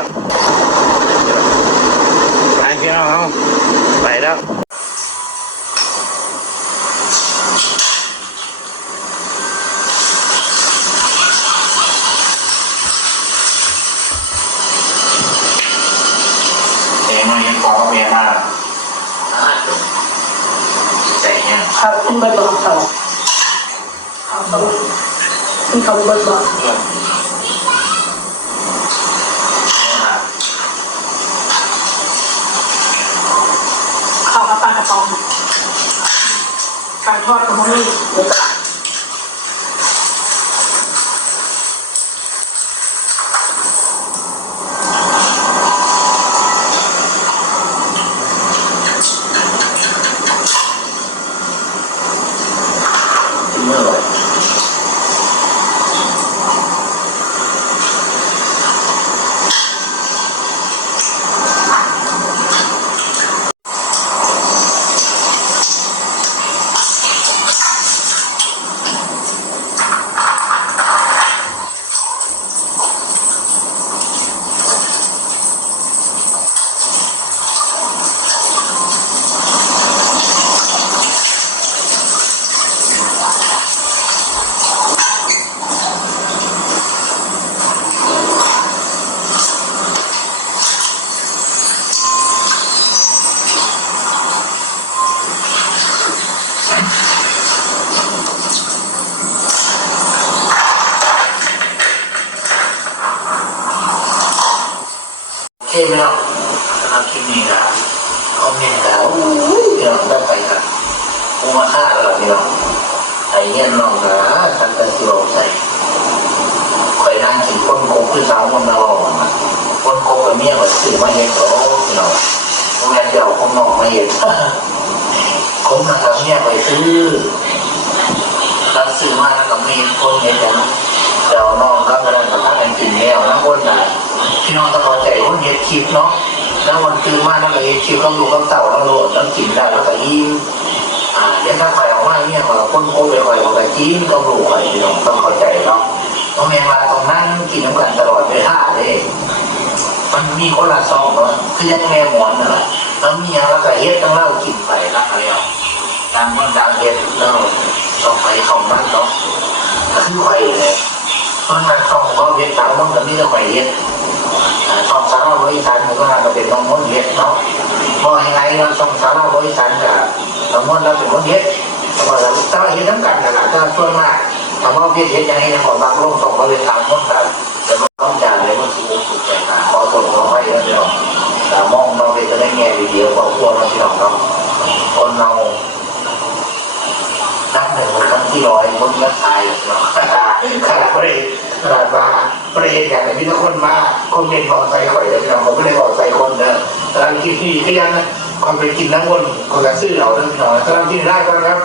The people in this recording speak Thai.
แล้วไปพี่น้องเอาไปแล้วเองมันยังของเมียมาแต่เนี่ยเขาขึ้นไปบอกเขาเขาต้องขึ้นเขาไปบอก เพื่อนเนี่ยนะ เขา กับปลาระป๋องปลาทอดกับพวกนี้เดี๋ยว เฮ้ยไม่หรอกสำหรับคลิปนี้นะคอมเมนต์แล้วพี่น้องได้ไปครับกูมาฆ่าแล้วล่ะพี่น้องไอ้เงี้ยน้องนะทันตะสิโรใส่คอยนั่งกินก้นโคกคือสาวมันนรอนะก้นโคกกับเมียก็ซื้อมาเห็ดโอ้พี่น้องโรงแรมเดียวคงน้อกมาเห็ดคงมาทำเมียไปซื้อรับซื้อมาแล้วก็มีคนเห็ดอย่างเดี๋ยวน้องก็กร คลิปเนาะแล้ววันตื่นมานั่นเฮ็ดคลิปต้องดูกับเต่าต้องโหลดต้องกินได้แล้วก็ยิ้มอ่าเดี๋ยวถ้าใครออกมาเนี่ยก็คนโคไปคอยเอาไปกินต้องรู้ไปพี่น้องต้องเข้าใจเนาะต้องแมงลาต้องนั่งกินน้ำกันตลอดเวลาเลยมันมีคนละซองเนาะคือยังแม่หมอนนั่นแหละแล้วมีอย่างแล้วก็เฮ็ดต้องเล่ากินไปนะอะไรอะดังมันดังเฮ็ดแล้วต้องไปข้ามันเนาะคือไข่เลยเพราะงั้นต้องเขาเฮ็ดตามมันก็มีแต่ไข่เฮ็ด เป็นน้องมดเฮ็ดเนาะพอยังไงเราช่งสารบริการกับน้องมดเราเป็นมดเฮ็ดแต่ว่าเราถ้าเฮ็ดน้ำกันนะถ้าส่วนมากถ้าว่าเฮ็ดเฮ็ดยังไงนะขอบางโลกส่งบริการมดกันแต่ว่าต้องจ่ายเลยมันถูกถูกใจหาขอตรวจขอให้แล้วเดียวแต่มองเราจะได้แง่ดีๆกว่าพวกเราที่เราเนาะคนเรานับหนึ่งครั้งที่ร้อยคนละทายเนาะขนาดขนาดประเด็นขนาดว่า ประเด็นอย่างไรมีทุกคนมาคอมเมนต์บอกใส่ข่อยเลยเราไม่ได้บอกใส่คนเด้อแต่เราคิดที่ก็ยังความเป็นกินน้ำวนคนละซื้อเราเด้น้องถ้าเรากินได้ก็นะครับ